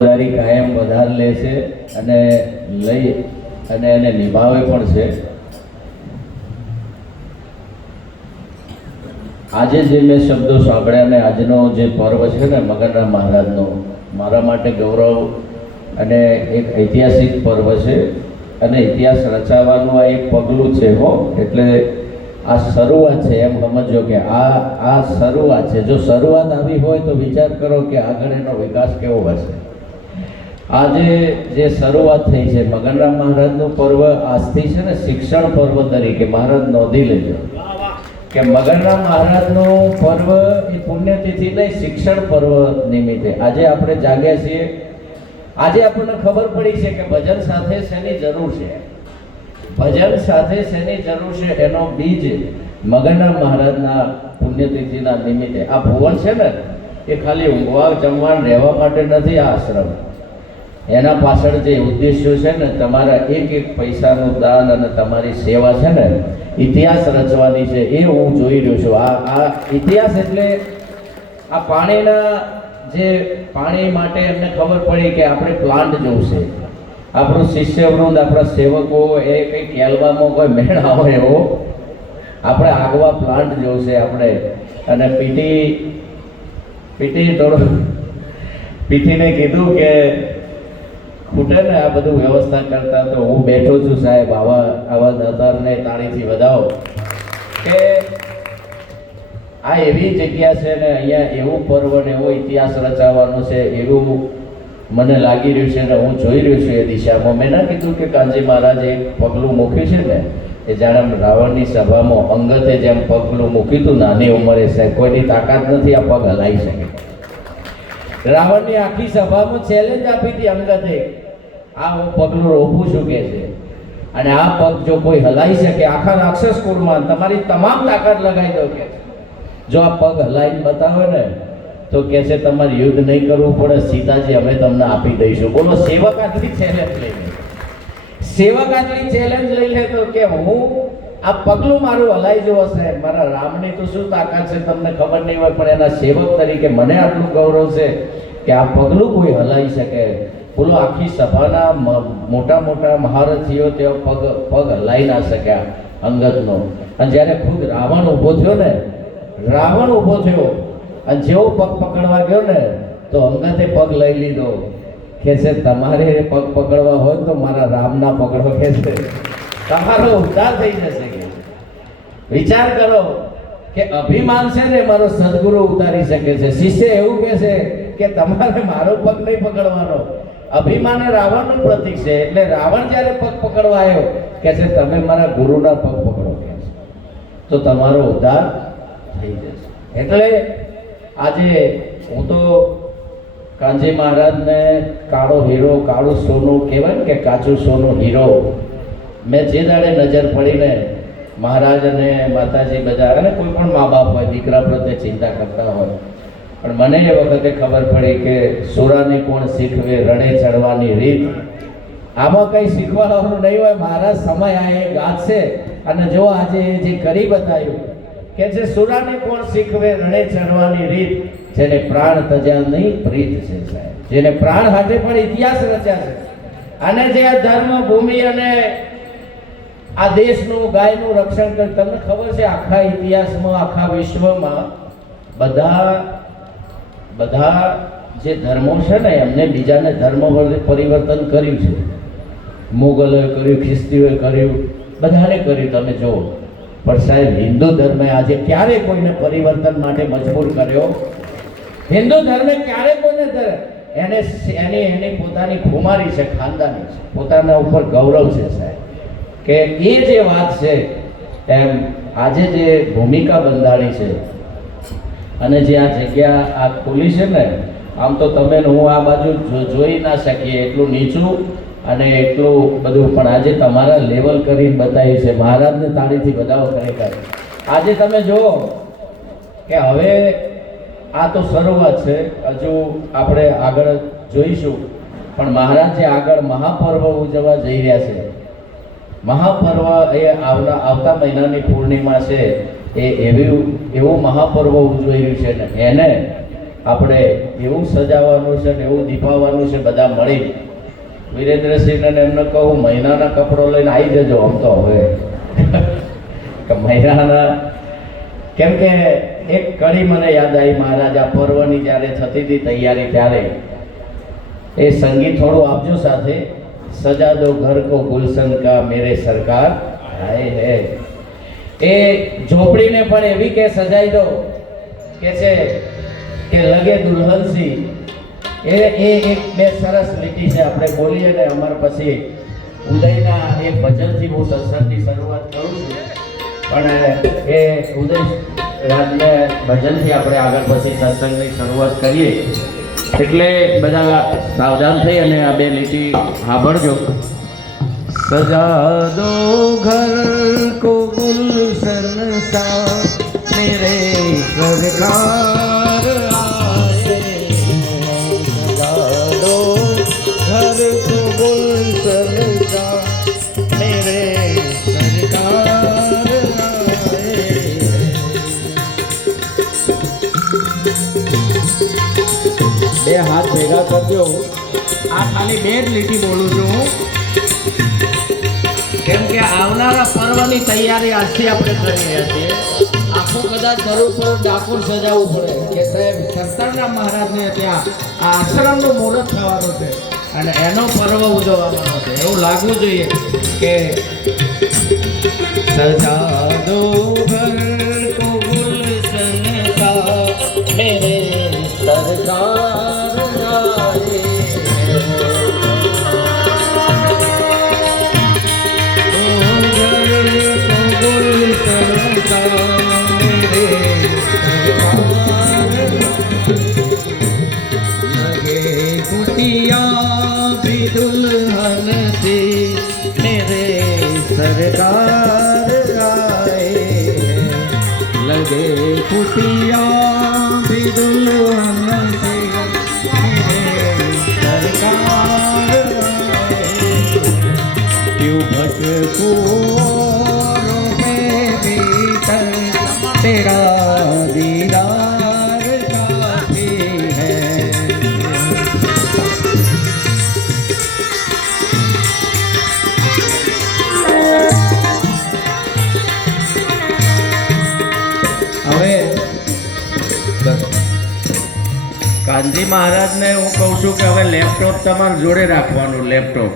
જવાબદારી કાયમ વધારે લે છે અને લઈ અને એને નિભાવે પણ છે. આજે જે મેં શબ્દો સાંભળ્યા ને આજનો જે પર્વ છે ને મગનરામ મહારાજનો, મારા માટે ગૌરવ અને એક ઐતિહાસિક પર્વ છે અને ઇતિહાસ રચાવવાનું આ એક પગલું છે હો. એટલે આ શરૂઆત છે એમ સમજો કે આ શરૂઆત છે. જો શરૂઆત આવી હોય તો વિચાર કરો કે આગળ એનો વિકાસ કેવો હશે. આજે જે શરૂઆત થઈ છે મગનરામ મહારાજનું પર્વ આજથી છે ને શિક્ષણ પર્વ તરીકે મહારાજ નોંધી લેજો કે મગનરામ મહારાજનું પર્વ એ પુણ્યતિથિ નહીં, શિક્ષણ પર્વ નિમિત્તે આજે આપણે જાગ્યા છીએ. આજે આપણને ખબર પડી છે કે ભજન સાથે શેની જરૂર છે, ભજન સાથે શેની જરૂર છે એનો બીજ મગનરામ મહારાજના પુણ્યતિથિના નિમિત્તે. આ ભુવન છે ને એ ખાલી ઊંઘવા જમવા રહેવા માટે નથી. આ આશ્રમ એના પાછળ જે ઉદ્દેશ્યો છે ને, તમારા એક એક પૈસાનું દાન અને તમારી સેવા છે ને, ઇતિહાસ રચવાની છે એ હું જોઈ રહ્યો છું. આ ઇતિહાસ એટલે આ પાણી માટે એમને ખબર પડી કે આપણે પ્લાન્ટ જોશે. આપણું શિષ્યવૃંદ, આપણા સેવકો એ કંઈ કેલવામાં કોઈ મેળ આવે એવો આપણે આગવા પ્લાન્ટ જોશે આપણે. અને પીટીને કીધું કે ખૂટે ને આ બધું વ્યવસ્થા કરતા, તો હું બેઠો છું સાહેબ, આવા દાતારને તાળીથી વધાવો કે આ એવી જગ્યા છે ને અહીંયા એવું પર્વ ને એવો ઇતિહાસ રચાવવાનો છે એવું મને લાગી રહ્યું છે ને હું જોઈ રહ્યો છું એ દિશામાં. મેં ના કીધું કે કાનજી મહારાજે એક પગલું મૂક્યું છે ને એ જાણે રાવણની સભામાં અંગતે જેમ પગલું મૂક્યું હતું નાની ઉંમરે, સાહેબ કોઈની તાકાત નથી આ પગ હલાવી શકે. રાવણની આખી સભામાં ચેલેન્જ આપી હતી અંગતે, આ હું પગલું રોપું છું કે છે, અને આ પગ જો કોઈ હલાવી શકે આખા રાક્ષસ કુળમાં તમારી તમામ તાકાત લગાવી દો કે જો આ પગ હલાવીને બતાવે ને તો કે છે તમારે યુદ્ધ નહીં કરવું પડે, સીતાજી અમે તમને આપી દઈશું. બોલો, સેવક આટલી ચેલેન્જ લઈ લે, સેવક આટલી ચેલેન્જ લઈ લે તો કે હું આ પગલું મારું હલાઈ જવો સાહેબ. મારા રામની તો શું તાકાત છે તમને ખબર નહીં હોય, પણ એના સેવક તરીકે મને આટલું ગૌરવ છે કે આ પગલું કોઈ હલાવી શકે. બોલો, આખી સભાના મોટા મોટા મહારથીઓ તેઓ પગ હલાવી ના શક્યા અંગતનો. અને જ્યારે ખુદ રાવણ ઊભો થયો ને, અને જેવો પગ પકડવા ગયો ને તો અંગતે પગ લઈ લીધો કે છે તમારે પગ પકડવા હોય તો મારા રામના પકડો કે છે, તમારો ઉદ્ધાર થઈ જશે કે. વિચાર કરો કે અભિમાન છે ને મારો સદગુરુ ઉતારી શકે છે. શિષ્ય એવું કહે છે કે તમારે મારો પગ નહીં પકડવાનો. અભિમાન એ રાવણનું પ્રતીક છે. એટલે રાવણ જ્યારે પગ પકડવા આવ્યો કે છે તમે મારા ગુરુના પગ પકડો કે છે તો તમારો ઉદ્ધાર થઈ જશે. એટલે આજે હું તો કાનજી મહારાજને કાળો હીરો, કાળું સોનું કહેવાય ને કે કાચું સોનું હીરો, મેં જે દાડે નજર પડીને મહારાજ અને માતાજી બધા અને કોઈ પણ મા બાપ હોય દીકરા પ્રત્યે ચિંતા કરતા હોય, પણ મને એ વખતે ખબર પડી કે સુરાને કોણ શીખવે રણે ચડવાની રીત. આમાં કંઈ શીખવાનું નહીં હોય, મહારાજ સમય આ એ ગાત છે. અને જો આજે જે કરી બતાવ્યું કે જે સુરાને કોણ શીખવે રણે ચડવાની રીત, જેને પ્રાણ તજ્યા નહીં પ્રીત છે સાહેબ, જેને પ્રાણ હાથે પણ ઇતિહાસ રચ્યા છે. અને જે આ ધર્મ ભૂમિ અને આ દેશનું ગાયનું રક્ષણ કરે. તમને ખબર છે આખા ઇતિહાસમાં, આખા વિશ્વમાં બધા જે ધર્મો છે ને એમને બીજાને ધર્મ પરિવર્તન કર્યું છે. મુગલોએ કર્યું, ખ્રિસ્તીઓએ કર્યું, બધાને કર્યું તમે જુઓ. પણ સાહેબ હિન્દુ ધર્મે આજે ક્યારે કોઈને પરિવર્તન માટે મજબૂર કર્યો? હિન્દુ ધર્મે ક્યારે કોઈને એની પોતાની ખુમારી છે, ખાનદાની છે, પોતાના ઉપર ગૌરવ છે સાહેબ. કે એ જે વાત છે એમ આજે જે ભૂમિકા બંધાણી છે અને જે આ જગ્યા આ ખુલી છે ને, આમ તો તમે હું આ બાજુ જોઈ ના શકીએ એટલું નીચું અને એટલું બધું, પણ આજે તમારા લેવલ કરીને બતાવ્યું છે. મહારાજને તાળીથી બધાઓ ખરેખર. આજે તમે જુઓ કે હવે આ તો શરૂઆત છે, હજુ આપણે આગળ જોઈશું. પણ મહારાજ જે આગળ મહાપર્વ ઉજવવા જઈ રહ્યા છે, મહાપર્વ એ આવતા મહિનાની પૂર્ણિમા છે, એ એવું મહાપર્વ ઉજવાઈ રહ્યું છે ને એને આપણે એવું સજાવવાનું છે ને એવું દીપાવવાનું છે બધા મળી. વિરેન્દ્રસિંહને એમને કહું મહિનાના કપડો લઈને આવી જજો આમ તો હવે મહિનાના. કેમ કે એક કડી મને યાદ આવી મહારાજા પર્વની જ્યારે થતી હતી તૈયારી ત્યારે એ સંગીત થોડું આપજો સાથે. સજા દો ઘર કો ગુલશન કા મેરે સરકાર આए હે. એ ઝોપડીને પણ એવી કે સજાઈ દો કે છે કે લગે દુલ્હન સી. એ એક બે સરસ લીટી છે આપણે બોલીએ ને અમાર પછી ઉદયના એક ભજનથી હું સત્સંગની શરૂઆત કરું છું. પણ એ ઉદય રાજને ભજનથી આપણે આગળ પછી સત્સંગની શરૂઆત કરીએ એટલે બધા સાવધાન થઈ અને આ બે લીટી સાંભળજો. સજા દો ઘર કો ગુલશન સા મેરે સરકાર આए. સજા દો ઘર કો ગુલશન સા મેરે સરકાર આए. બે હાથ ભેગા કરજો. આ ખાલી બે જ લીટી બોલું છું કેમ કે આવનારા પર્વની તૈયારી આજથી આપણે કરી રહ્યા છીએ. આખું કદાચ જરૂર પર ડાકોર સજાવવું પડે કે સાહેબ સંતાનના મહારાજને ત્યાં આ આશ્રમનું મુહૂર્ત થવાનું છે અને એનો પર્વ ઉજવવાનો છે એવું લાગવું જોઈએ કે સજા દો ઘર કો ગુલશન કા મેરે સરકાર આए. दुल्हन से मेरे सरकार आए. लगे कुटिया भी दुल्हन से मेरे सरकार आए. क्यों भटकूं में भीतर तेरा दीदार काफी है. કાનજી મહારાજને હું કહું છું કે હવે લેપટોપ તમારા જોડે રાખવાનું. લેપટોપ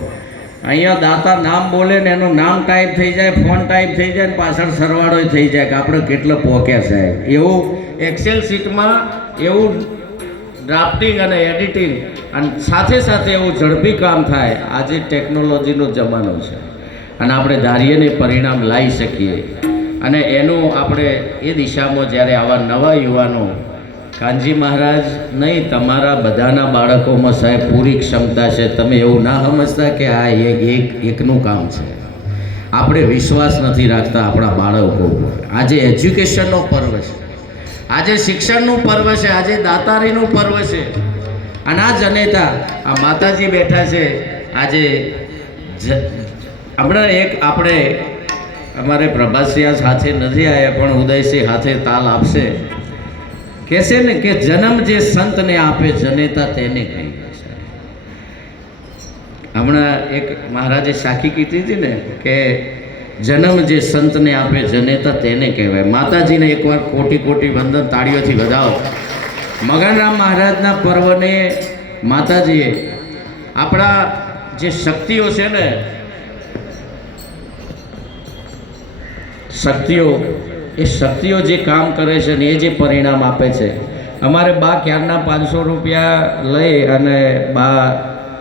અહીંયા દાતા નામ બોલે ને એનું નામ ટાઈપ થઈ જાય, ફોન ટાઈપ થઈ જાય ને પાછળ સરવાળો થઈ જાય કે આપણે કેટલો પોક્યા સાહેબ. એવું એક્સેલ શીટમાં એવું ડ્રાફ્ટિંગ અને એડિટિંગ અને સાથે સાથે એવું ઝડપી કામ થાય. આજે ટેકનોલોજીનો જમાનો છે અને આપણે ધારીએ ને પરિણામ લાવી શકીએ અને એનું આપણે એ દિશામાં જ્યારે આવા નવા યુવાનો કાનજી મહારાજ નહીં તમારા બધાના બાળકોમાં સાહેબ પૂરી ક્ષમતા છે. તમે એવું ના સમજતા કે આ એકનું કામ છે. આપણે વિશ્વાસ નથી રાખતા આપણા બાળકો ઉપર. આજે એજ્યુકેશનનો પર્વ છે, આજે શિક્ષણનું પર્વ છે, આજે દાતારીનું પર્વ છે. અને આ જનેતા આ માતાજી બેઠા છે. આજે હમણાં એક આપણે અમારે પ્રભાસિયા સાથે નથી આવ્યા પણ ઉદયસિંહ હાથે તાલ આપશે. કહેશે ને કે જન્મ જે સંતને આપે જનેતા તેને કહી. હમણાં એક મહારાજે સાખી કીધી હતી ને કે જન્મ જે સંતને આપે જનેતા તેને કહેવાય. માતાજીને એકવાર કોટી કોટી વંદન તાળીઓથી વધાવો. મગનરામ મહારાજના પર્વને માતાજીએ આપણા જે શક્તિઓ છે ને એ શક્તિઓ જે કામ કરે છે ને એ જે પરિણામ આપે છે. અમારે બા ક્યારના 500 રૂપિયા લઈ અને બા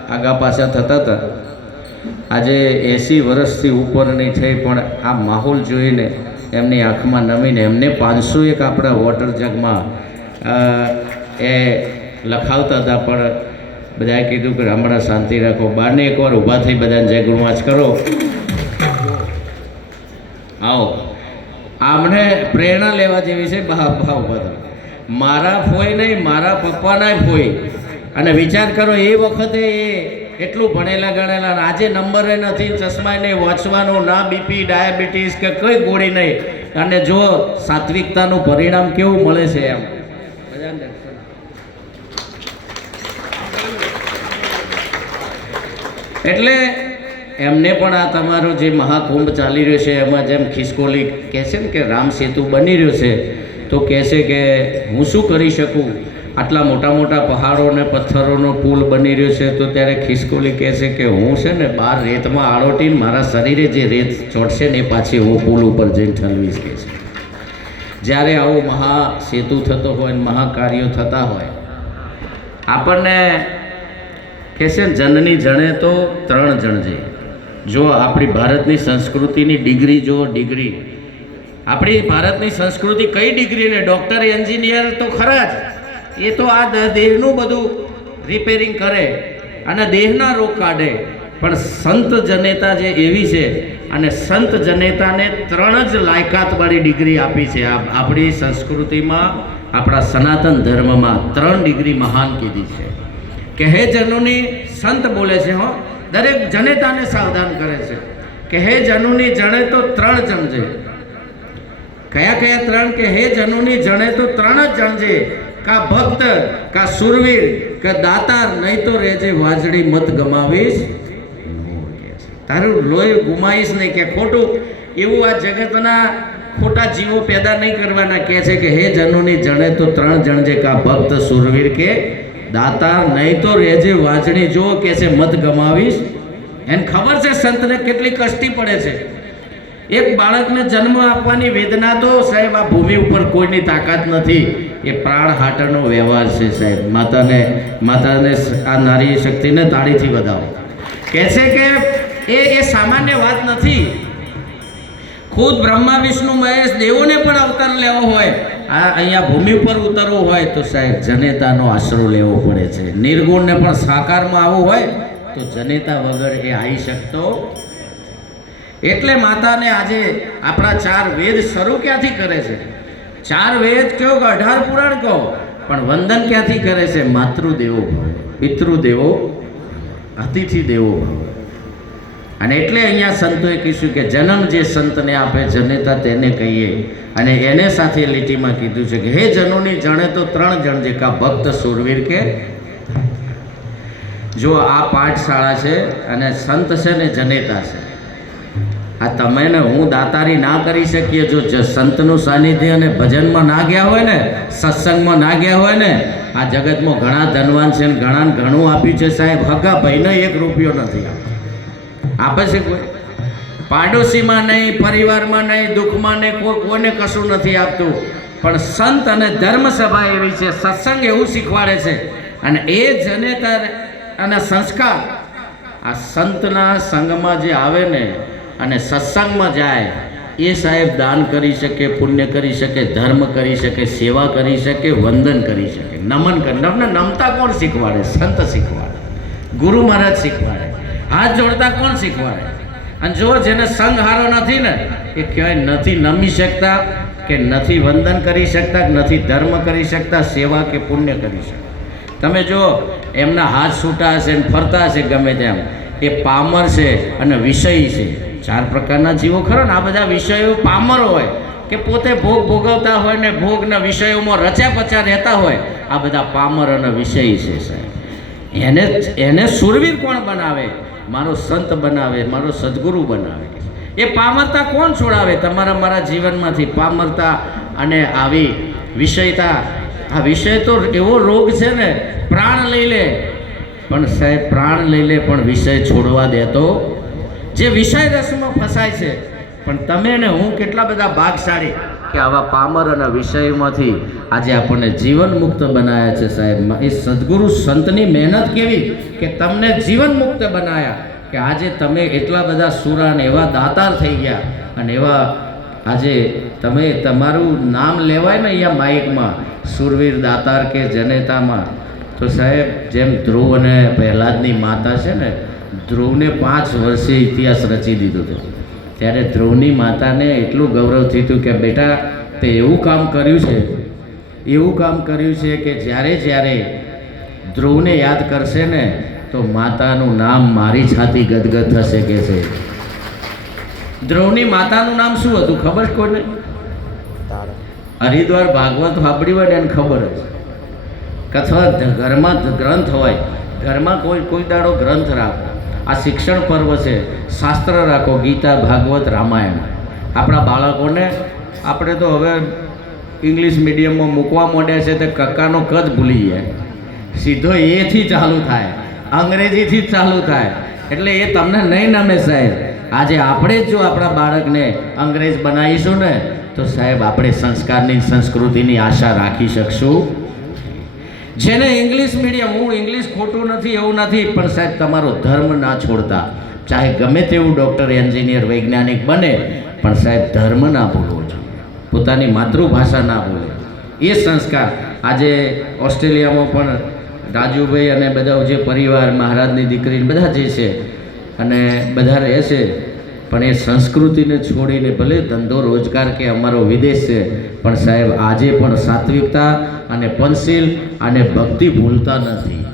આગા પાછા થતા હતા. આજે 80 વર્ષથી ઉપરની થઈ પણ આ માહોલ જોઈને એમની આંખમાં નમીને એમને 500 એક આપણા વોટર જગમાં એ લખાવતા હતા. પણ બધાએ કીધું કે હમણાં શાંતિ રાખો. બારને એકવાર ઊભા થઈ બધાને જય ગુણવાચ કરો. આવો આમને પ્રેરણા લેવા જેવી છે. ભાવ બધા મારા ફોઈ નહીં, મારા પપ્પાના ફોઈ. અને વિચાર કરો એ વખતે એ એટલું ભણેલા ગણેલા, આજે નંબરે નથી, ચશ્મા નહીં, વાંચવાનું ના, બીપી ડાયાબિટીસ કે કોઈ ગોળી નહીં. અને જો સાત્વિકતાનું પરિણામ કેવું મળે છે એમ એટલે એમને પણ આ તમારો જે મહાકુંભ ચાલી રહ્યો છે એમાં જેમ ખિસકોલી કહે છે ને કે રામ સેતુ બની રહ્યો છે, તો કહે છે કે હું શું કરી શકું, આટલા મોટા મોટા પહાડો અને પથ્થરોનો પુલ બની રહ્યો છે, તો ત્યારે ખિસકોલી કહે છે કે હું છે ને બહાર રેતમાં આળોટીને મારા શરીરે જે રેત ચોટશે ને એ પાછી હું પુલ ઉપર જઈને ઠલવીશ કહે છે. જ્યારે આવો મહાસેતુ થતો હોય ને મહાકાર્યો થતા હોય, આપણને કહે છે ને જનની જણે તો ત્રણ જણજે. જો આપણી ભારતની સંસ્કૃતિની ડિગ્રી જો ડિગ્રી આપણી ભારતની સંસ્કૃતિ કઈ ડિગ્રીને ડૉક્ટર એન્જિનિયર તો ખરા જ, એ તો આ દેહનું બધું રિપેરિંગ કરે અને દેહના રોગ કાઢે, પણ સંત જનેતા જે એવી છે અને સંત જનેતાને ત્રણ જ લાયકાતવાળી ડિગ્રી આપી છે. આપણી સંસ્કૃતિમાં આપણા સનાતન ધર્મમાં ત્રણ ડિગ્રી મહાન કીધી છે કે હે જનોની સંત બોલે છે, હો દરેક જનેતાને સાવધાન કરે છે કે હે જનોની જણે તો ત્રણ જણજે. કયા કયા ત્રણ? કે હે જનોની જણે તો ત્રણ જ જણજે, કા ભક્ત, કા સુરવીર, કે દાતાર, નહીં તો રેજે વાજડી મત ગમાવીશ, તારું લોહી ગુમાવીશ નહીં. કે ખોટું એવું આ જગતના ખોટા જીવો પેદા નહીં કરવાના. કહે છે કે હે જનોની જણે તો ત્રણ જણજે, કા ભક્ત, સુરવીર, કે દાતાર, નહીં તો રેજે વાજણી જો કે છે મત ગમાવીશ. એને ખબર છે સંતને કેટલી કષ્ટી પડે છે. એક બાળકને જન્મ આપવાની વેદના તો સાહેબ આ ભૂમિ ઉપર કોઈની તાકાત નથી. એ પ્રાણ હાટરનો વ્યવહાર છે સાહેબ. માતાને આ નારી શક્તિને તાળીથી વધાવો. કહે છે કે એ સામાન્ય વાત નથી. ખુદ બ્રહ્મા વિષ્ણુ મહેશ દેવોને પણ અવતાર લેવો હોય, આ અહીંયા ભૂમિ ઉપર ઉતરવું હોય તો સાહેબ જનેતાનો આશરો લેવો પડે છે. નિર્ગુણને પણ સાકારમાં આવવું હોય તો જનેતા વગર એ આવી શકતો. એટલે માતાને આજે આપણા 4 વેદ શરૂ ક્યાંથી કરે છે? 4 વેદ કયો કે 18 પુરાણ કહો, પણ વંદન ક્યાંથી કરે છે? માતૃદેવો ભવ, પિતૃદેવો, અતિથિ દેવો ભવ. અને એટલે અહીંયા સંતોએ કીધું કે જન્મ જે સંતને આપે જનેતા તેને કહીએ. અને એને સાથે લીટીમાં કીધું છે કે હે જનોની જણે તો ત્રણ જણ જે, કા ભક્ત, સુરવીર, કે જો આ પાઠશાળા છે અને સંત છે ને જનેતા છે. આ તમે ને હું દાતારી ના કરી શકીએ જો સંતનું સાનિધ્ય અને ભજનમાં ના ગયા હોય ને, સત્સંગમાં ના ગયા હોય ને. આ જગતમાં ઘણા ધનવાન છે ને ઘણાને ઘણું આપ્યું છે સાહેબ, હગા ભાઈને 1 રૂપિયો નથી આપે છે કોઈ, પાડોશીમાં નહીં, પરિવારમાં નહીં, દુઃખમાં નહીં, કોઈને કશું નથી આપતું. પણ સંત અને ધર્મસભા એવી છે, સત્સંગ એવું શીખવાડે છે. અને એ જનેતા અને સંસ્કાર આ સંતના સંગમાં જે આવે ને અને સત્સંગમાં જાય એ સાહેબ દાન કરી શકે, પુણ્ય કરી શકે, ધર્મ કરી શકે, સેવા કરી શકે, વંદન કરી શકે, નમન કરે. નમતા કોણ શીખવાડે? સંત શીખવાડે, ગુરુ મહારાજ શીખવાડે. હાથ જોડતા કોણ શીખવાડે? અને જો જેને સંગ હારો નથી ને એ ક્યાંય નથી નમી શકતા, કે નથી વંદન કરી શકતા, કે નથી ધર્મ કરી શકતા, સેવા કે પુણ્ય કરી શકતા. તમે જો એમના હાથ છૂટા હશે ને ફરતા હશે ગમે તેમ, એ પામર છે અને વિષય છે. 4 પ્રકારના જીવો ખરો ને, આ બધા વિષયો પામર હોય કે પોતે ભોગ ભોગવતા હોય ને ભોગના વિષયોમાં રચ્યા પચ્યા રહેતા હોય. આ બધા પામર અને વિષય છે સાહેબ. એને સુરવીર કોણ બનાવે? મારો સંત બનાવે, મારો સદગુરુ બનાવે. એ પામરતા કોણ છોડાવે તમારા મારા જીવનમાંથી? પામરતા અને આવી વિષયતા. આ વિષય તો એવો રોગ છે ને, પ્રાણ લઈ લે. પણ સાહેબ પ્રાણ લઈ લે પણ વિષય છોડવા દેતો. જે વિષય રસમાં ફસાય છે. પણ તમે ને હું કેટલા બધા ભાગશાળી કે આવા પામર અને વિષયોમાંથી આજે આપણને જીવન મુક્ત બનાવ્યા છે સાહેબ. એ સદગુરુ સંતની મહેનત કેવી કે તમને જીવન મુક્ત બનાવ્યા, કે આજે તમે એટલા બધા સુરાન એવા દાતાર થઈ ગયા. અને એવા આજે તમે તમારું નામ લેવાય ને અહીંયા માઇકમાં, સુરવીર, દાતાર કે જનેતામાં, તો સાહેબ જેમ ધ્રુવ અને પ્રહલાદની માતા છે ને, ધ્રુવને 5 વર્ષે ઇતિહાસ રચી દીધો હતો. ત્યારે ધ્રુવની માતાને એટલું ગૌરવ થયું કે બેટા તે એવું કામ કર્યું છે કે જ્યારે ધ્રુવને યાદ કરશે ને તો માતાનું નામ મારી છાતી ગદગદ થશે કે છે. ધ્રુવની માતાનું નામ શું હતું ખબર છે કોઈને? હરિદ્વાર ભાગવત સાંભળી હોય ને એને ખબર જ. અથવા ઘરમાં ગ્રંથ હોય, ઘરમાં કોઈ દાડો ગ્રંથ રાખો આ શિક્ષણ પર્વ છે. શાસ્ત્ર રાખો, ગીતા, ભાગવત, રામાયણ. આપણા બાળકોને આપણે તો હવે ઇંગ્લિશ મીડિયમમાં મૂકવા માંડ્યા છે, તે કક્કાનો કદ ભૂલી જાય, સીધો એથી ચાલુ થાય, અંગ્રેજીથી જ ચાલુ થાય. એટલે એ તમને નહીં નમે સાહેબ. આજે આપણે જ જો આપણા બાળકને અંગ્રેજ બનાવીશું ને તો સાહેબ આપણે સંસ્કારની, સંસ્કૃતિની આશા રાખી શકશું. જેને ઇંગ્લિશ મીડિયમ, હું ઇંગ્લિશ ખોટું નથી એવું નથી, પણ સાહેબ તમારો ધર્મ ના છોડતા. ચાહે ગમે તેવું ડૉક્ટર, એન્જિનિયર, વૈજ્ઞાનિક બને, પણ સાહેબ ધર્મ ના ભૂલવો જોઈએ, પોતાની માતૃભાષા ના ભૂલે. એ સંસ્કાર આજે ઓસ્ટ્રેલિયામાં પણ રાજુભાઈ અને બધા જે પરિવાર, મહારાજની દીકરી બધા જે છે અને બધા રહેશે, પણ એ સંસ્કૃતિને છોડીને ભલે ધંધો રોજગાર કે અમારો વિદેશ છે, પણ સાહેબ આજે પણ સાત્વિકતા અને પંચશીલ અને ભક્તિ ભૂલતા નથી.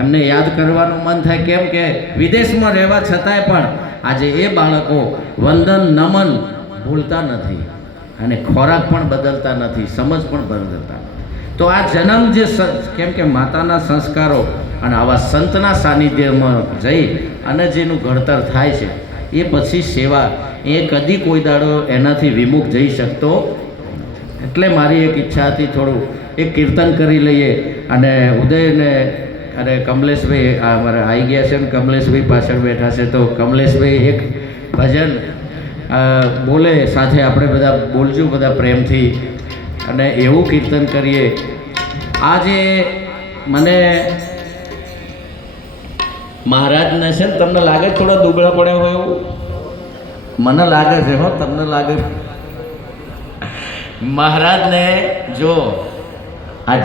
એમને યાદ કરવાનું મન થાય, કેમ કે વિદેશમાં રહેવા છતાંય પણ આજે એ બાળકો વંદન, નમન ભૂલતા નથી અને ખોરાક પણ બદલતા નથી, સમજ પણ બદલતા નથી. તો આ જન્મ જે કેમ કે માતાના સંસ્કારો અને આવા સંતના સાનિધ્યમાં જઈ અને જેનું ઘડતર થાય છે, એ પછી સેવા એ કદી કોઈ દાડો એનાથી વિમુખ જઈ શકતો. એટલે મારી એક ઈચ્છા હતી, થોડું એક કીર્તન કરી લઈએ. અને ઉદયને અરે કમલેશભાઈ અમારે આવી ગયા છે ને, કમલેશભાઈ પાછળ બેઠા છે, તો કમલેશભાઈ એક ભજન બોલે, સાથે આપણે બધા બોલશું બધા પ્રેમથી અને એવું કીર્તન કરીએ. આજે મને મહારાજને છે ને, તમને લાગે થોડા દુબળા પડ્યા હોય એવું? મને લાગે છે હો, તમને લાગે? મહારાજને જો આ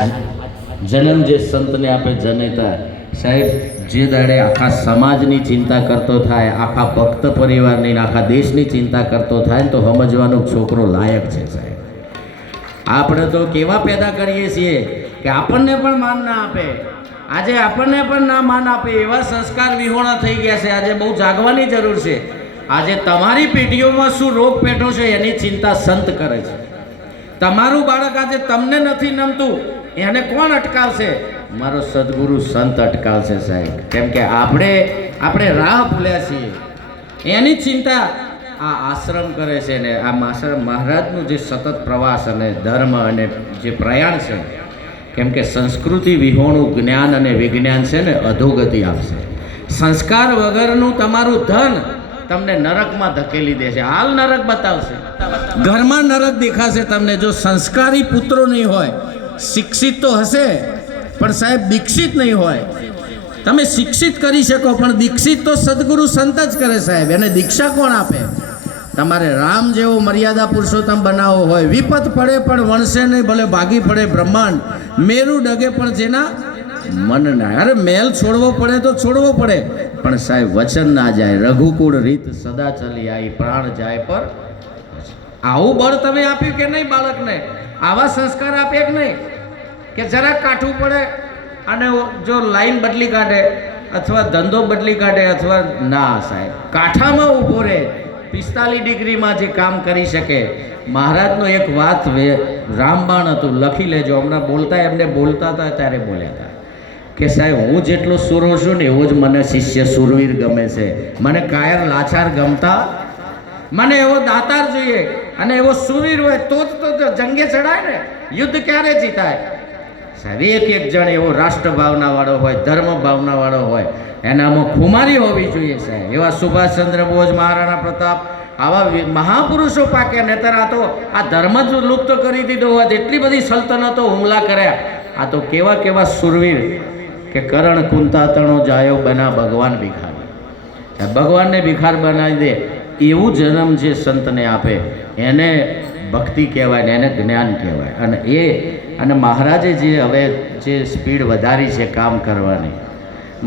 જન્મ જે સંતને આપે જનેતા સાહેબ, જે દાડે આખા સમાજની ચિંતા કરતો થાય, આખા ભક્ત પરિવારની, આખા દેશની ચિંતા કરતો થાય ને, તો સમજવાનો છોકરો લાયક છે સાહેબ. આપણે તો કેવા પેદા કરીએ છીએ કે આપણને પણ માન ના આપે. આજે આપણને પણ ના માન આપે એવા સંસ્કાર વિહોણા થઈ ગયા છે. આજે બહુ જાગવાની જરૂર છે. આજે તમારી પેઢીઓમાં શું રોગ પેઠો છે એની ચિંતા સંત કરે છે. તમારું બાળક આજે તમને નથી નમતું, એને કોણ અટકાવશે? મારો સદગુરુ સંત અટકાવશે સાહેબ. કેમ કે આપણે રાહ ભૂલ્યા છીએ, એની ચિંતા આ આશ્રમ કરે છે ને. આ મહારાજનું જે સતત પ્રવાસ અને ધર્મ અને જે પ્રયાણ છે, કેમ કે સંસ્કૃતિ વિહોણું જ્ઞાન અને વિજ્ઞાન છે ને અધોગતિ આપશે. સંસ્કાર વગરનું તમારું ધન તમને નરકમાં ધકેલી દેશે. હાલ નરક બતાવશે, ઘરમાં નરક દેખાશે તમને જો સંસ્કારી પુત્રો નહીં હોય. શિક્ષિત તો હશે પણ સાહેબ દીક્ષિત નહીં હોય. તમે શિક્ષિત કરી શકો પણ દીક્ષિત તો સદગુરુ સંત જ કરે સાહેબ. એને દીક્ષા કોણ આપે? તમારે રામ જેવો મર્યાદા પુરુષોત્તમ બનાવવો હોય, વિપત પડે પણ વણસે નહીં, ભલે ભાગી પડે બ્રહ્માંડ, મેરું ડગે પણ જેના મન ના. અરે મેલ છોડવો પડે તો છોડવો પડે, પણ સાહેબ વચન ના જાય. રઘુકુળ રીત સદા ચલી આવી, પ્રાણ જાય પર. આવું બળ તમે આપ્યું કે નહીં બાળકને? આવા સંસ્કાર આપે કે નહીં? કે જરાક કાઠું પડે અને જો લાઈન બદલી કાઢે અથવા ધંધો બદલી કાઢે અથવા ના સાહેબ કાંઠામાં ઊભો રહે, 45 ડિગ્રીમાં જે કામ કરી શકે. મહારાજનો એક વાત રામબાણ હતું, લખી લેજો. હમણાં બોલતા એમને બોલતા હતા ત્યારે બોલ્યા હતા કે સાહેબ હું જેટલો સુરો છું ને એવો જ મને શિષ્ય સુરવીર ગમે છે. મને કાયર લાચાર ગમતા, મને એવો દાતાર જોઈએ અને એવો સુરવીર હોય તો જ જંગે ચડાય ને. યુદ્ધ ક્યારે જીતાય સાહેબ? એક જણ એવો રાષ્ટ્ર ભાવના વાળો હોય, ધર્મ ભાવના વાળો હોય, એનામાં ખુમારી હોવી જોઈએ સાહેબ. એવા સુભાષચંદ્ર બોઝ, મહારાણા પ્રતાપ, આવા મહાપુરુષો પાક્યા. નહીતર આ તો આ ધર્મ જ લુપ્ત કરી દીધો હોત. એટલી બધી સલ્તનતો હુમલા કર્યા. આ તો કેવા સુરવીર કે કરણ કુંતા તણો જાયો બના ભગવાન ભિખાર. ભગવાનને ભિખાર બનાવી દે એવું જન્મ જે સંતને આપે એને ભક્તિ કહેવાય ને એને જ્ઞાન કહેવાય. અને મહારાજે જે હવે જે સ્પીડ વધારી છે કામ કરવાની,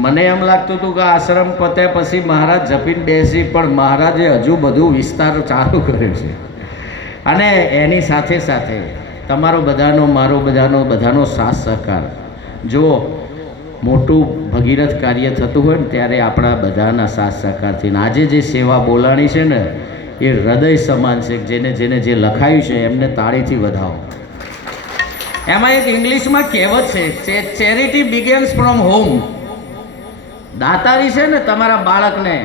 મને એમ લાગતું હતું કે આશ્રમ પતે પછી મહારાજ જપીને બેસી, પણ મહારાજે હજુ બધું વિસ્તાર ચાલુ કર્યો છે. અને એની સાથે સાથે તમારો બધાનો, મારો બધાનો સાથ સહકાર. જો મોટું ભગીરથ કાર્ય થતું હોય ને ત્યારે આપણા બધાના સાથ સહકારથી આજે જે સેવા બોલાણી છે ને એ હૃદય સમાન છે. જેને જે લખાયું છે એમને તાળીથી વધાવો. એમાં એક ઇંગ્લિશમાં કહેવત છે, ચેરિટી બિગેન્સ ફ્રોમ હોમ. દાતારી છે ને તમારા બાળકને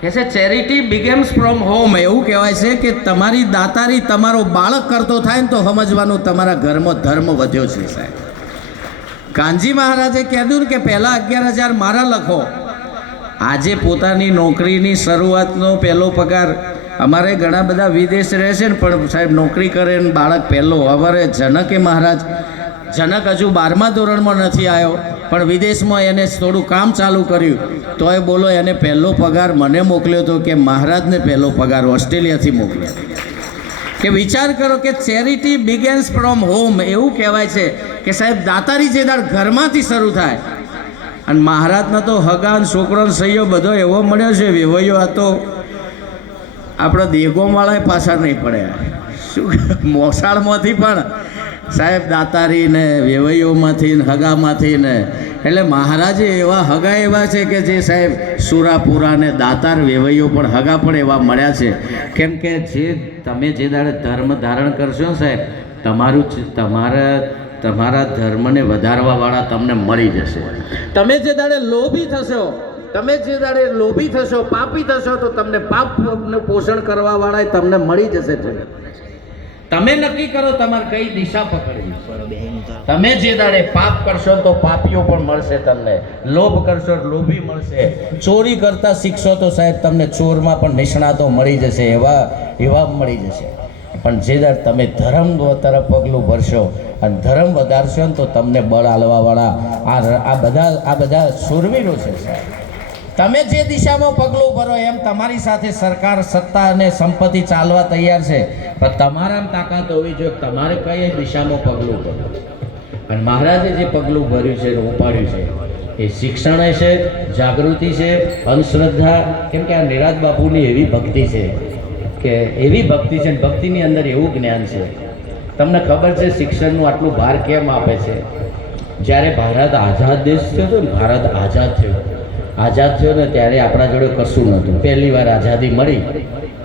કે છે ચેરિટી બિગેમ્સ ફ્રોમ હોમ. એવું કહેવાય છે કે તમારી દાતારી તમારો બાળક કરતો થાય ને તો સમજવાનું તમારા ઘરમાં ધર્મ વધ્યો છે સાહેબ. કાનજી મહારાજે કીધું કે પહેલા 11,000 મારા લખો. આજે પોતાની નોકરીની શરૂઆતનો પહેલો પગાર, અમારે ઘણા બધા વિદેશ રહે છે ને પણ સાહેબ નોકરી કરે ને બાળક પહેલો. અમારે જનકે મહારાજ, જનક હજુ 12મા ધોરણમાં નથી આવ્યો પણ વિદેશમાં એને થોડું કામ ચાલુ કર્યું તોય બોલો એને પહેલો પગાર મને મોકલ્યો હતો કે મહારાજને પહેલો પગાર ઓસ્ટ્રેલિયાથી મોકલ્યો. કે વિચાર કરો કે ચેરિટી બિગેન્સ ફ્રોમ હોમ. એવું કહેવાય છે કે સાહેબ દાતારી જે દાડ ઘરમાંથી શરૂ થાય. અને મહારાજના તો હગાન છોકરોનો સહીઓ બધો એવો મળ્યો છે વેવૈયો હતો આપણા દેગોવાળાએ પાછા નહીં પડ્યા. શું મોસાળમાંથી પણ સાહેબ દાતારી ને વેવૈયોમાંથી ને હગામાંથી ને એટલે મહારાજે એવા હગા એવા છે કે જે સાહેબ સુરાપુરા ને દાતાર વેવૈયો પણ હગા પણ એવા મળ્યા છે. કેમ કે જે તમે જે દાડે ધર્મ ધારણ કરશો સાહેબ તમારા ધર્મને વધારવાવાળા તમને મળી જશે. તમે જે દાડે લોભી થશો, પાપી થશો તો તમને પાપનું પોષણ કરવાવાળા તમને મળી જશે. તમે નક્કી કરો તમારે કઈ દિશા પકડવી. તમે જે દાડે પાપ કરશો તો પાપીઓ પણ મળશે તમને, લોભ કરશો લોભી મળશે, ચોરી કરતા શીખશો તો સાહેબ તમને ચોરમાં પણ નિષ્ણાતો મળી જશે, એવા મળી જશે. પણ જે દાડે તમે ધર્મ તરફ પગલું ભરશો અને ધર્મ વધારશો ને તો તમને બળ આલવાવાળા આ બધા શૂરવીરો છે સાહેબ. તમે જે દિશામાં પગલું ભરો એમ તમારી સાથે સરકાર, સત્તા અને સંપત્તિ ચાલવા તૈયાર છે પણ તમારામાં તાકાત હોવી જોઈએ તમારે કઈ દિશામાં પગલું ભરવું. અને મહારાજે જે પગલું ભર્યું છે ઉપાડ્યું છે એ શિક્ષણ છે, જાગૃતિ છે, અંધશ્રદ્ધા. કેમ કે આ નિરાજ બાપુની એવી ભક્તિ છે કે ભક્તિની અંદર એવું જ્ઞાન છે. તમને ખબર છે શિક્ષણનું આટલું ભાર કેમ આપે છે? જ્યારે ભારત આઝાદ દેશ થયો હતો ને, ભારત આઝાદ થયો ને ત્યારે આપણા જોડે કશું નહોતું. પહેલી વાર આઝાદી મળી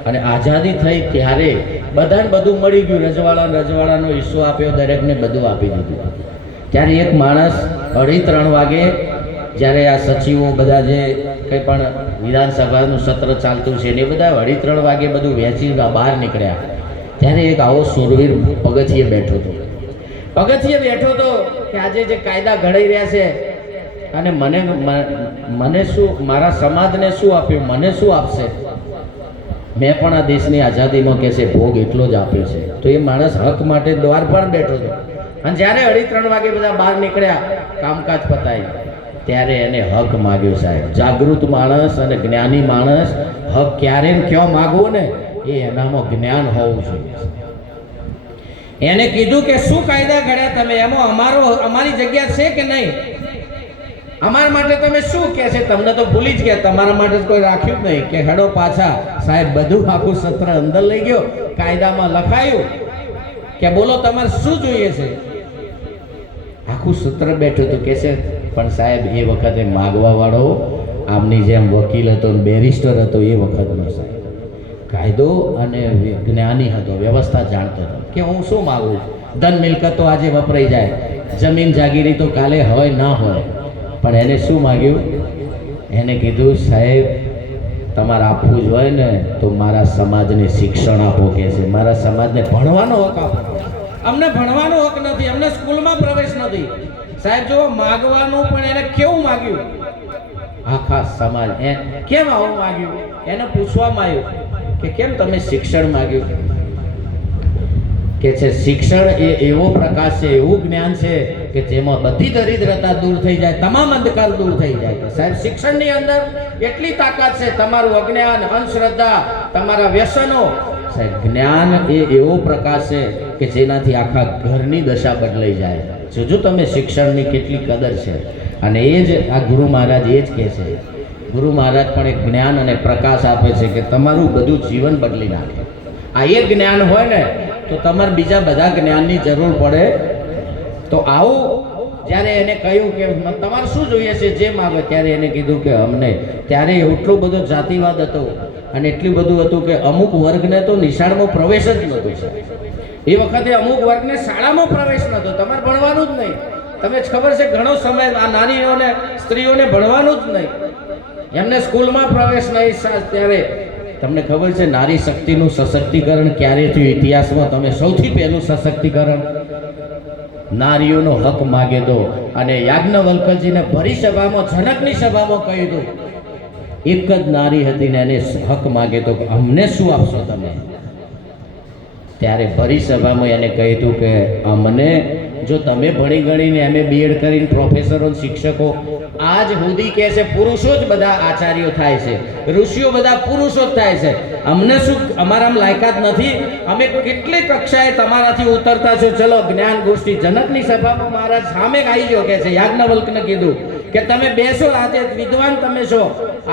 અને આઝાદી થઈ ત્યારે બધાને બધું મળી ગયું. રજવાડાનો હિસ્સો આપ્યો, દરેકને બધું આપી દીધું. ત્યારે એક માણસ 2:30 વાગે જ્યારે આ સચિવો બધા જે કંઈ પણ વિધાનસભાનું સત્ર ચાલતું છે ને એ બધા 2:30 વાગે બધું વહેંચી બહાર નીકળ્યા. ત્યારે એક આવો શૂરવીર પગથિયે બેઠો હતો કે આજે જે કાયદા ઘડાઈ રહ્યા છે અને મને શું, મારા સમાજને શું આપ્યું, મને શું આપશે? મેં પણ આ દેશની આઝાદીમાં કે છે ભોગ એટલો જ આપ્યો છે. તો એ માણસ હક માટે દ્વાર પર બેઠો હતો. અને જ્યારે 2:30 વાગે બધા બહાર નીકળ્યા કામકાજ પતાવી ત્યારે એને હક માગ્યો સાહેબ. જાગૃત માણસ અને જ્ઞાની માણસ હક ક્યારે ક્યાં માગવો ને એ એનામાં જ્ઞાન હોવું જોઈએ. એને કીધું કે શું કાયદા ઘડ્યા તમે, એમાં અમારી જગ્યા છે કે નહીં? અમારા માટે તમે શું કહે છે? તમને તો ભૂલી જ ગયા, તમારા માટે કોઈ રાખ્યું જ નહીં. કે હેડો પાછા. સાહેબ બધું આખું સત્ર અંદર લઈ ગયો, કાયદામાં લખાયું કે બોલો તમારે શું જોઈએ છે. આખું સૂત્ર બેઠું હતું કે છે પણ સાહેબ એ વખતે માગવા વાળો આમની જેમ વકીલ હતો, બેરિસ્ટર હતો. એ વખતનો સાહેબ કાયદો અને જ્ઞાની હતો, વ્યવસ્થા જાણતો હતો કે હું શું માગું. ધન મિલકતો આજે વપરાઈ જાય, જમીન જાગીરી તો કાલે હોય ના હોય. પણ એને શું માગ્યું? એને કીધું સાહેબ તમારે આપવું જ હોય ને તો મારા સમાજને શિક્ષણ આપો. કે છે મારા સમાજને ભણવાનો હક આપો. અમને ભણવાનો હક નથી, અમને સ્કૂલમાં પ્રવેશ નથી. સાહેબ જો માગવાનું પણ એને કેવું માગ્યું? આખા સમાજ કેમ આવું માગ્યું? એને પૂછવામાં આવ્યું કે કેમ તમે શિક્ષણ માગ્યું? કે છે શિક્ષણ એ એવો પ્રકાશ છે, એવું જ્ઞાન છે કે જેમાં બધી દરિદ્રતા દૂર થઈ જાય, તમામ અંધકાર દૂર થઈ જાય. સાહેબ શિક્ષણની અંદર એટલી તાકાત છે. તમારું અજ્ઞાન, અંધશ્રદ્ધા, તમારા વ્યસનો, સાહેબ જ્ઞાન એ એવો પ્રકાશ છે કે જેનાથી આખા ઘરની દશા બદલાઈ જાય. જોજો તમે શિક્ષણની કેટલી કદર છે. અને એ જ આ ગુરુ મહારાજ એ જ કહે છે. ગુરુ મહારાજ પણ એક જ્ઞાન અને પ્રકાશ આપે છે કે તમારું બધું જીવન બદલી નાખે. આ એક જ્ઞાન હોય ને તો તમારે બીજા બધા જ્ઞાનની જરૂર પડે. તો આવું જ્યારે એને કહ્યું કે તમારે શું જોઈએ છે જે માગે, ત્યારે એને કીધું કે અમને, ત્યારે એટલો બધો જાતિવાદ હતો અને એટલું બધું હતું કે અમુક વર્ગને તો નિશાળમાં પ્રવેશ જ નહોતો. એ વખતે અમુક વર્ગને શાળામાં પ્રવેશ નહોતો, તમારે ભણવાનું જ નહીં. તમે ખબર છે ઘણો સમય આ નારીઓને સ્ત્રીઓને ભણવાનું જ નહીં, એમને સ્કૂલમાં પ્રવેશ નહીં. ત્યારે તમને ખબર છે નારી શક્તિનું સશક્તિકરણ ક્યારે થયું ઇતિહાસમાં? તમે સૌથી પહેલું સશક્તિકરણ નારીઓનો હક માગે તો, અને યાજ્ઞવલ્ક્યજીને ભરી સભામાં જનકની સભામાં કહ્યું હતું, એક જ નારી હતી ને એને હક માગે તો અમને શું આપશો તમે? ત્યારે ભરી સભામાં એને કહ્યું હતું કે અમને જો તમે ભણી ગણીને એમ બીએડ કરીને પ્રોફેસરો શિક્ષકો આજ સુધી કહે છે પુરુષો જ બધા આચાર્યો થાય છે, ઋષિઓ બધા પુરુષો જ થાય છે, અમને શું અમારામાં લાયકાત નથી? અમે કેટલી કક્ષાએ તમારાથી ઉતરતા છો, ચલો જ્ઞાન ગોષ્ઠી. જનકની સભામાં મહારાજ સામે આવી ગયો કે છે, યાજ્ઞવલ્ક્યને કીધું કે તમે બેસો, આજે વિદ્વાન તમે છો,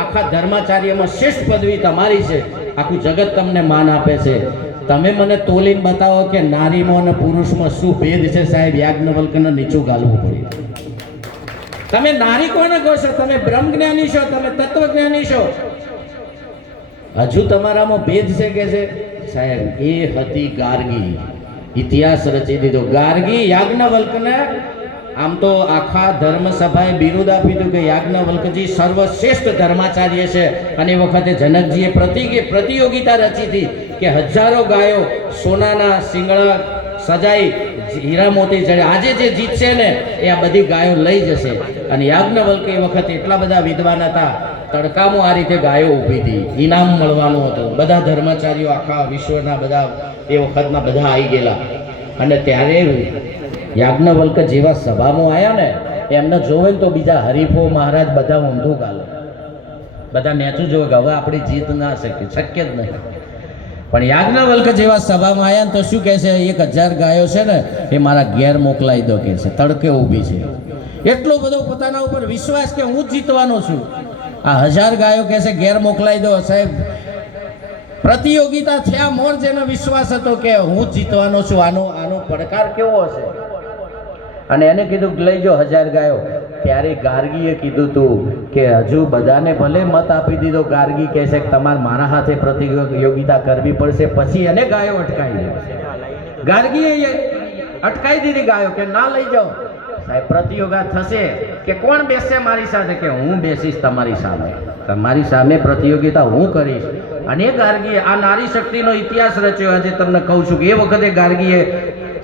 આખા ધર્માચાર્યમાં શ્રેષ્ઠ પદવી તમારી છે, આખું જગત તમને માન આપે છે, તમે મને તોલીને બતાવો કે નારીમાં અને પુરુષમાં શું ભેદ છે. સાહેબ યાજ્ઞવલ્ક્યને નીચું ગાલવું પડ્યું. તમે નારી કોને કહો છો? તમે બ્રહ્મજ્ઞાની છો, તમે તત્વજ્ઞાની છો, હજુ તમારામાં ભેદ છે કે છે? સાહેબ એ હતી ગાર્ગી, ઇતિહાસ રચી દીધો. ગાર્ગી યાજ્ઞવલ્ક્યને આમ તો આખા ધર્મસભાએ બિરુદ આપ્યું હતું કે યાજ્ઞવલ્ક્યજી સર્વશ્રેષ્ઠ ધર્માચાર્ય છે. અને એ વખતે જનકજીએ પ્રતિયોગિતા રચી હતી કે હજારો ગાયો સોનાના શિંગડા સજાઈ હીરા મોતી ચડે, આજે જે જીતશે ને એ આ બધી ગાયો લઈ જશે. અને યાજ્ઞવલ્ક્ય એ વખતે એટલા બધા વિદ્વાન હતા, તડકામાં આ રીતે ગાયો ઊભી હતી, ઇનામ મળવાનું હતું. બધા ધર્માચાર્યો આખા વિશ્વના બધા એ વખતના બધા આવી ગયેલા. અને ત્યારે યાજ્ઞવલ્ક્ય જેવા સભામાં આવ્યા ને, એમને જોવે તો બીજા હરીફો મહારાજ બધા ઊંધું ગાલે, બધા નેચું જોવે કે હવે આપણી જીત ના શકે, શક્ય જ નહીં. પણ યાજ્ઞવલ્ક્ય જેવા સભામાં આવ્યા ને તો શું કહે છે, 1000 ગાયો છે ને એ મારા ઘેર મોકલાઈ દો કે છે, તડકે ઊભી છે. એટલો બધો પોતાના ઉપર વિશ્વાસ કે હું જ જીતવાનો છું. આ 1000 ગાયો કહે છે ઘેર મોકલાઈ દો. સાહેબ પ્રતિયોગિતા થયા મોર જેનો વિશ્વાસ હતો કે હું જ જીતવાનો છું, આનો પડકાર કેવો હશે? અને એને કીધું લઈ જાઓ 1000 ગાયો. ત્યારે ગાર્ગીએ કીધું તું કે હજુ બધાને ભલે મત આપી દીધો, ગાર્ગી કહે છે કે તમારે મારા હાથે પ્રતિયોગિતા કરવી પડશે, પછી એને ગાયો અટકાવી દે. ગાર્ગીએ અટકાવી દીધી ગાયો કે ના લઈ જાઓ. સાહેબ પ્રતિયોગિતા થશે કે કોણ બેસશે મારી સાથે? કે હું બેસીશ તમારી સામે, તમારી સામે પ્રતિયોગિતા હું કરીશ. અને ગાર્ગીએ આ નારી શક્તિનો ઇતિહાસ રચ્યો. આજે તમને કહું છું કે એ વખતે ગાર્ગીએ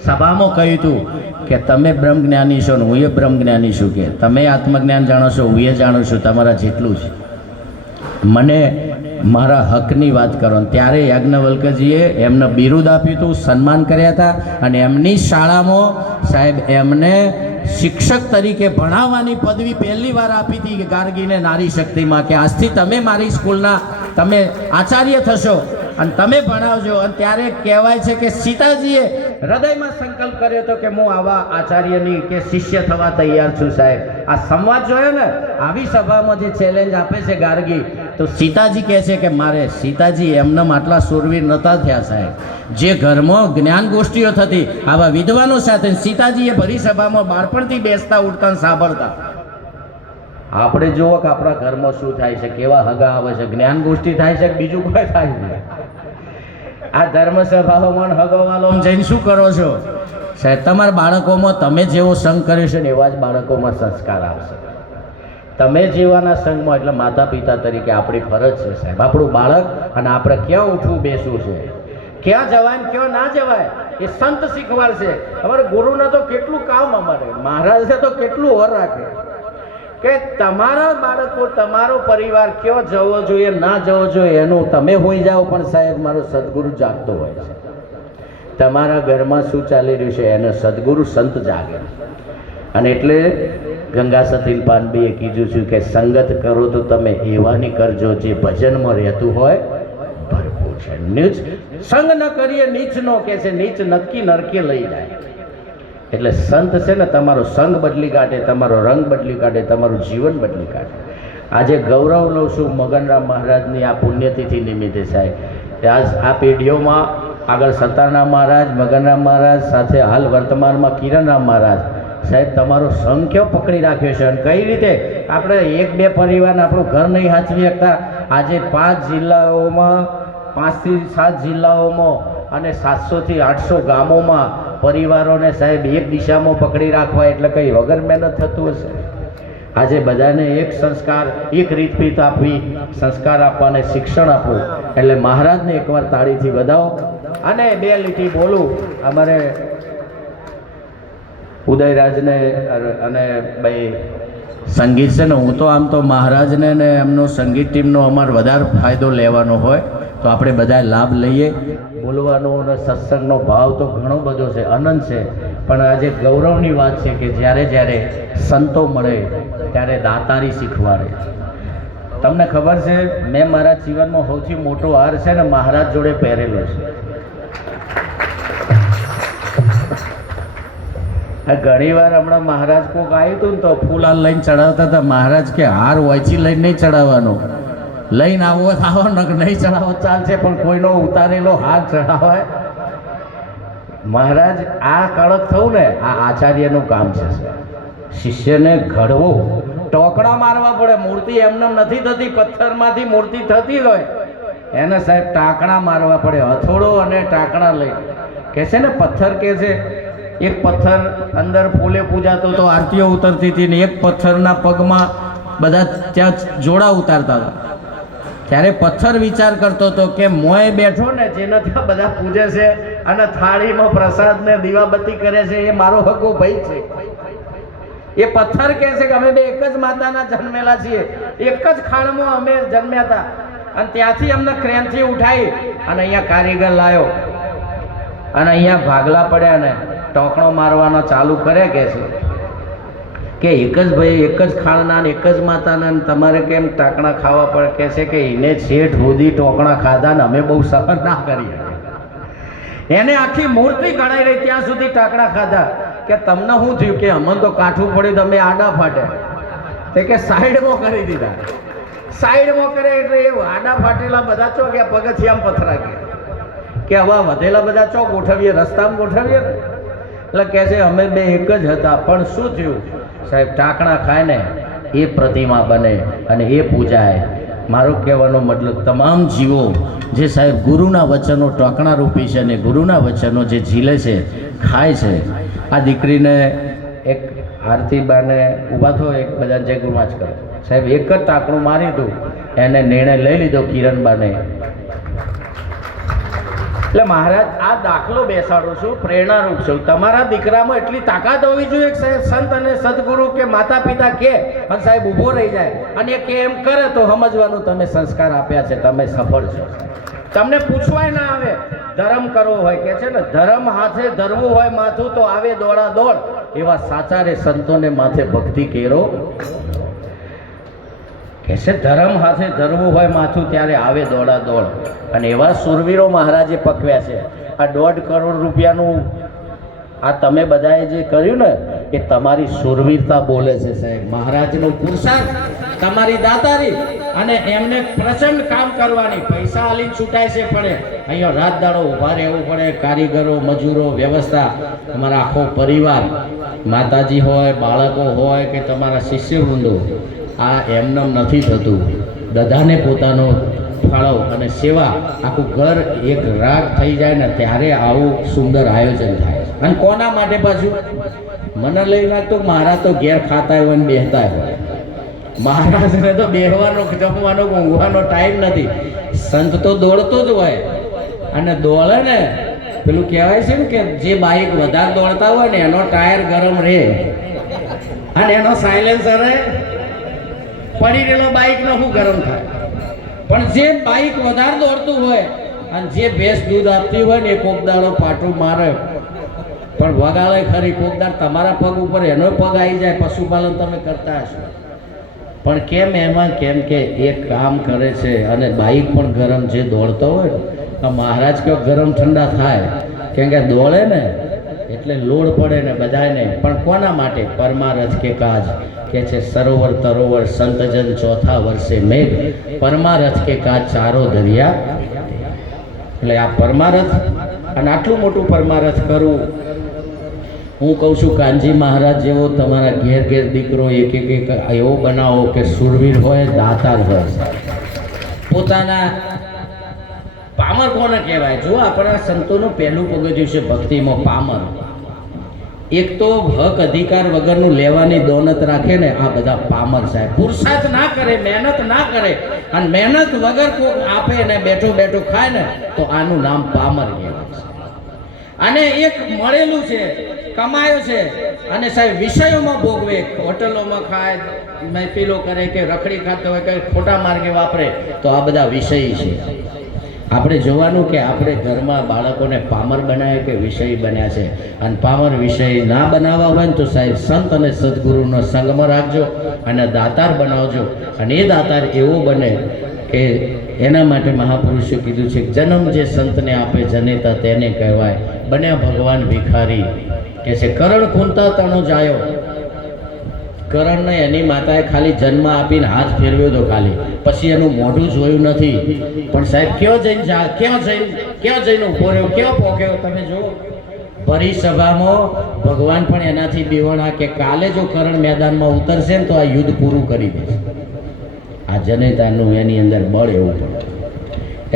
સભામાં કહ્યું હતું કે તમે બ્રહ્મજ્ઞાની છો ને હું એ બ્રહ્મજ્ઞાની છું, કે તમે આત્મજ્ઞાન જાણો છો, હું એ જાણું છું, તમારા જેટલું છે, મને મારા હકની વાત કરો. ત્યારે યાજ્ઞવલ્ક્યજીએ એમને બિરુદ આપ્યું હતું, સન્માન કર્યા હતા. અને એમની શાળામાં સાહેબ એમને શિક્ષક તરીકે ભણાવવાની પદવી પહેલી વાર આપી હતી ગાર્ગીને નારી શક્તિમાં, કે આજથી તમે મારી સ્કૂલના તમે આચાર્ય થશો અને તમે ભણાવજો. અને ત્યારે કહેવાય છે કે સીતાજીએ હૃદયમાં સંકલ્પ કર્યો હતો કે હું આવા આચાર્યની કે શિષ્ય થવા તૈયાર છું. સાહેબ આ સંવાદ જોયો ને, આવી સભામાં જે ચેલેન્જ આપે છે ગાર્ગી, તો સીતાજી કહે છે કે મારે સીતાજી એમને આટલા શૂરવીર નહોતા થયા સાહેબ, જે ઘરમાં જ્ઞાન ગોષ્ઠીઓ થતી આવા વિદ્વાનો સાથે, સીતાજીએ ભરી સભામાં બાળપણથી બેસતા ઉઠતા સાંભળતા. આપણે જુઓ કે આપણા ઘરમાં શું થાય છે, કેવા હગા આવે છે, જ્ઞાન ગોષ્ઠી થાય છે, બીજું કોઈ થાય નહીં. આ ધર્મ સભાઓમાં હગવાલો જઈને શું કરો છો? સાહેબ તમારા બાળકોમાં તમે જેવો સંગ કર્યો છે ને એવા જ બાળકોમાં સંસ્કાર આવશે. તમે જેવાના સંગમાં, એટલે માતા પિતા તરીકે આપણી ફરજ છે સાહેબ, આપણું બાળક અને આપણે ક્યાં ઉઠવું બેસવું છે, ક્યાં જવાય ને ક્યાં ના જવાય એ સંત શીખવાડશે. અમારે ગુરુને તો કેટલું કામ, અમારે મહારાજને તો કેટલું વર રાખે કે તમારા બાળકો તમારો પરિવાર કયો જવો જોઈએ ના જવો જોઈએ એનું તમે હોઈ જાઓ, પણ સાહેબ મારો સદગુરુ જાગતો હોય છે. તમારા ઘરમાં શું ચાલી રહ્યું છે એને સદગુરુ સંત જાગે. અને એટલે ગંગા સતીન પાનબીએ કીધું છું કે સંગત કરો તો તમે એવાની કરજો જે ભજનમાં રહેતું હોય ભરપૂર છે. નીચ સંગ ન કરીએ નીચનો કે છે, નીચ નક્કી નરકે લઈ જાય. એટલે સંત છે ને તમારો સંગ બદલી કાઢે, તમારો રંગ બદલી કાઢે, તમારું જીવન બદલી કાઢે. આજે ગૌરવ લઉં છું મગનરામ મહારાજની આ પુણ્યતિથિ નિમિત્તે સાહેબ. આજ આ પેઢીઓમાં આગળ સતારામ મહારાજ, મગનરામ મહારાજ સાથે હાલ વર્તમાનમાં કિરણરામ મહારાજ સાહેબ, તમારો સંઘ કયો પકડી રાખ્યો છે. અને કઈ રીતે આપણે 1-2 પરિવારને આપણું ઘર નહીં સાચવી શકતા, આજે 5 જિલ્લાઓમાં 5 થી 7 જિલ્લાઓમાં અને 700 થી 800 ગામોમાં પરિવારોને સાહેબ એક દિશામાં પકડી રાખવા એટલે કંઈ વગર મહેનત થતું હશે. આજે બધાને એક સંસ્કાર, એક રીતપીત આપવી, સંસ્કાર આપવાને શિક્ષણ આપવું. એટલે મહારાજને એકવાર તાળીથી વધાવો. અને બે લીટી બોલું. અમારે ઉદયરાજને અને ભાઈ સંગીત છે ને, હું તો આમ તો મહારાજને ને એમનો સંગીત ટીમનો અમારે વધારે ફાયદો લેવાનો હોય તો આપણે બધા લાભ લઈએ. બોલવાનો અને સત્સંગનો ભાવ તો ઘણો બધો છે, અનંત છે. પણ આજે ગૌરવની વાત છે કે જ્યારે જ્યારે સંતો મળે ત્યારે દાતારી શીખવાડે. તમને ખબર છે, મેં મારા જીવનમાં સૌથી મોટો હાર છે ને મહારાજ જોડે પહેરેલો છે. ઘણી વાર હમણાં મહારાજ કોક આવ્યું હતું ને તો ફૂલ હાલ લઈને ચડાવતા હતા. મહારાજ કે હાર વાંચી લઈને નહીં ચડાવવાનો, લઈને આવો આવો નહીં ચડાવો ચાલશે, પણ કોઈનો ઉતારેલો હાર ચડાવાય. મહારાજ આ કડક થવું ને આ આચાર્યનું કામ છે. શિષ્યને ઘડવું, ટોકડા મારવા પડે. મૂર્તિ એમને નથી થતી, પથ્થરમાંથી મૂર્તિ થતી હોય એને સાહેબ ટાંકણા મારવા પડે. હથોડો અને ટાંકણા લઈ કે છે ને, પથ્થર કે છે, એક પથ્થર અંદર ફૂલે પૂજાતો તો આરતીઓ ઉતરતી હતી ને એક પથ્થરના પગમાં બધા ત્યાં જોડા ઉતારતા હતા. ત્યારે પથ્થર વિચાર કરતો હતો કે મોએ બેઠો ને જેને ત્યાં બધા પૂજે છે અને થાળીમાં પ્રસાદ ને દીવાબત્તી કરે છે એ મારો હગો ભાઈ છે. એ પથ્થર કહે છે કે અમે બે એક જ માતાના જન્મેલા છીએ, એક જ ખાણમાં અમે જન્મ્યા હતા અને ત્યાંથી અમને ક્રેનથી ઉઠાવી અને અહીંયા કારીગર લાવ્યો અને અહીંયા ભાગલા પડ્યા ને ટોકણો મારવાના ચાલુ કરે કે છે કે એક જ ભાઈ, એક જ ખાણના ને એક જ માતાના તમારે કેમ ટાંકણા ખાવા પડે? કે છે કે એને છેઠ સુધી ટોકણા ખાધા ને અમે બહુ સહન ના કરીએ. એને આખી મૂર્તિ ગણાઈ રહી ત્યાં સુધી ટાંકણા ખાધા. કે તમને શું થયું? કે અમને તો કાઠું પડ્યું, તમે આડા ફાટે. તે કે સાઈડમાં કરી દીધા. સાઈડમાં કરે એટલે એ આડા ફાટેલા બધા ચો ગયા, પગથિયામાં પથરા ગયા કે હવે વધેલા બધા ચો ગોઠવીએ, રસ્તામાં ગોઠવીએ ને. એટલે કહે છે અમે બે એક જ હતા, પણ શું થયું સાહેબ? ટાંકણા ખાય ને એ પ્રતિમા બને અને એ પૂજાય. મારો કહેવાનો મતલબ તમામ જીવો જે સાહેબ ગુરુના વચનો ટાંકણા રૂપી છે અને ગુરુના વચનો જે ઝીલે છે, ખાય છે. આ દીકરીને એક આરતીબાને ઊભા થો, એક બધા જય ગુરુમાં જ કરે સાહેબ. એક જ ટાંકણું મારી દઉં એને નિર્ણય લઈ લીધો કિરણબાને. એટલે મહારાજ આ દાખલો બેસાડું છું, પ્રેરણારૂપ છું. તમારા દીકરામાં એટલી તાકાત હોવી જોઈએ કે સાહેબ સંત અને સદગુરુ કે માતા પિતા કે અને સાહેબ ઊભો રહી જાય અને એ કે એમ કરે તો સમજવાનું તમે સંસ્કાર આપ્યા છે, તમે સફળ છો. તમને પૂછવાય ના આવે. ધર્મ કરવો હોય કે છે ને, ધર્મ હાથે ધરવું હોય માથું તો આવે દોડા દોડ. એવા સાચા રે સંતોને માથે ભક્તિ કેરો કે છે. ધર્મ હાથે ધરવું હોય માથું ત્યારે આવે દોડા દોડ. અને એવા સુરવીરો મહારાજે પકવ્યા છે. આ 1.5 કરોડ રૂપિયાનું આ તમે બધાએ જે કર્યું ને એ તમારી સુરવીરતા બોલે છે સાહેબ. મહારાજનો પુરુષાર્થ, તમારી દાતારી અને એમને પ્રચંડ કામ કરવાની. પૈસા આલીને છૂટાય છે પડે, અહીંયા રાત દાડો ઊભા રહેવું પડે. કારીગરો, મજૂરો, વ્યવસ્થા, તમારા આખો પરિવાર, માતાજી હોય, બાળકો હોય કે તમારા શિષ્યવૃંદો, આ એમનેમ નથી થતું. બધાને પોતાનો ફાળો અને સેવા, આખું ઘર એક રાગ થઈ જાય ને ત્યારે આવું સુંદર આયોજન થાય. અને કોના માટે પાછું? મને લઈ લાગતું મહારાજ તો ઘેર ખાતા હોય ને બેહતા હોય. મહારાજને તો બેહવાનો, જમવાનો, ઊંઘવાનો ટાઈમ નથી. સંત તો દોડતો જ હોય અને દોડે ને પેલું કહેવાય છે ને કે જે બાઇક વધારે દોડતા હોય ને એનો ટાયર ગરમ રહે અને એનો સાયલેન્સર પડી રહેલો બાઇકનો શું ગરમ થાય. પણ જે બાઇક વધારે દોડતું હોય અને જે ભેંસ દૂધ આપતી હોય ને એ કોક દાડો પાટું મારે પણ વગાડે ખરી. કોક દાડ તમારા પગ ઉપર એનો પગ આવી જાય. પશુપાલન તમે કરતા હશો પણ કેમ એમાં? કેમ કે એ કામ કરે છે અને બાઇક પણ ગરમ જે દોડતો હોય ને, મહારાજ કયો ગરમ ઠંડા થાય કેમ કે દોડે ને એટલે લોડ પડે ને બધાને. પણ કોના માટે? પરમારથ કે કાજ કે છે. સરોવર તરોવર સંતજન ચોથા વર્ષે મેઘ, પરમારથ કે કાજ ચારો દરિયા. એટલે આ પરમારથ અને આટલું મોટું પરમારથ કરવું. હું કહું છું કાનજી મહારાજ જેવો તમારા ઘેર ઘેર દીકરો એક એક એવો બનાવો કે સુરવીર હોય, દાતાર હોય. પોતાના પામર કોને કહેવાય? જો આપણા સંતોનું પહેલું પગથિયું છે ભક્તિમાં પામર. એક તો હક અધિકાર વગરનું લેવાની દોનત રાખે ને, આ બધા પામર સાહેબ. પુરુષાર્થ ના કરે, મહેનત ના કરે અને મહેનત વગર કોઈ આપે ને બેઠો બેઠો ખાય ને, તો આનું નામ પામર કહેવાય. અને એક મળેલું છે, કમાયો છે અને સાહેબ વિષયોમાં ભોગવે, હોટલોમાં ખાય, મહેફિલો કરે કે રખડી ખાતો હોય કે ખોટા માર્ગે વાપરે, તો આ બધા વિષય છે. આપણે જોવાનું કે આપણે ઘરમાં બાળકોને પામર બનાવે કે વિષય બન્યા છે. અને પામર વિષય ના બનાવવા હોય ને તો સાહેબ સંત અને સદગુરુનો સંગમાં રાખજો અને દાતાર બનાવજો. અને એ દાતાર એવો બને કે એના માટે મહાપુરુષો કીધું છે, જન્મ જે સંતને આપે જનેતા તેને કહેવાય. બન્યા ભગવાન ભિખારી કે છે, કરણ કુંતા તણો જાયો. કરણને એની માતાએ ખાલી જન્મ આપીને હાથ ફેરવ્યો તો ખાલી, પછી એનું મોઢું જોયું નથી. પણ સાહેબ ક્યાં જઈને ઉભો રહ્યો, ક્યાં પહોંચ્યો? તમે જુઓ, ભરી સભામાં ભગવાન પણ એનાથી બેવડા કે કાલે જો કરણ મેદાનમાં ઉતરશે ને તો આ યુદ્ધ પૂરું કરી દેશે. આ જનેતાનું એની અંદર બળ એવું પડે.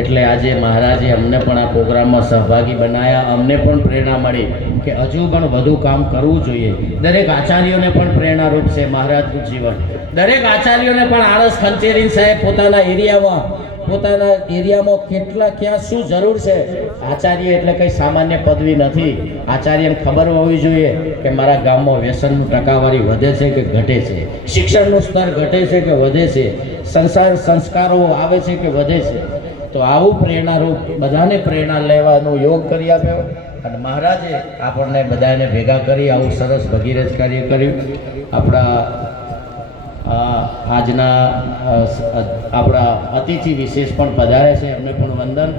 એટલે આજે મહારાજે અમને પણ આ પ્રોગ્રામમાં સહભાગી બનાવ્યા. અમને પણ પ્રેરણા મળી કે હજુ પણ વધુ કામ કરવું જોઈએ. દરેક આચાર્યોને પણ પ્રેરણારૂપ છે મહારાજનું જીવન. દરેક આચાર્યોને પણ આળસ ખંચેરીને સાહેબ પોતાના એરિયામાં ક્યાં શું જરૂર છે. આચાર્ય એટલે કંઈ સામાન્ય પદવી નથી. આચાર્યને ખબર હોવી જોઈએ કે મારા ગામમાં વ્યસનનું ટકાવારી વધે છે કે ઘટે છે, શિક્ષણનું સ્તર ઘટે છે કે વધે છે, સંસ્કારો આવે છે કે વધે છે. તો આવું પ્રેરણારૂપ બધાને પ્રેરણા લેવાનો યોગ કરી આપ્યો. અને મહારાજે આપણને બધાને ભેગા કરી આવું સરસ ભગીરથ કાર્ય કર્યું. આજના આપણા અતિથિ વિશેષ પણ પધારે છે, એમને પણ વંદન.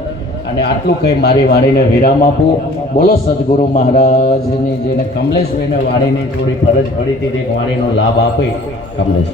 અને આટલું કંઈ મારી વાણીને વિરામ આપું. બોલો સદગુરુ મહારાજની, જેને કમલેશભાઈને વાણીની થોડી ફરજ પડી હતી, વાણીનો લાભ આપી કમલેશ.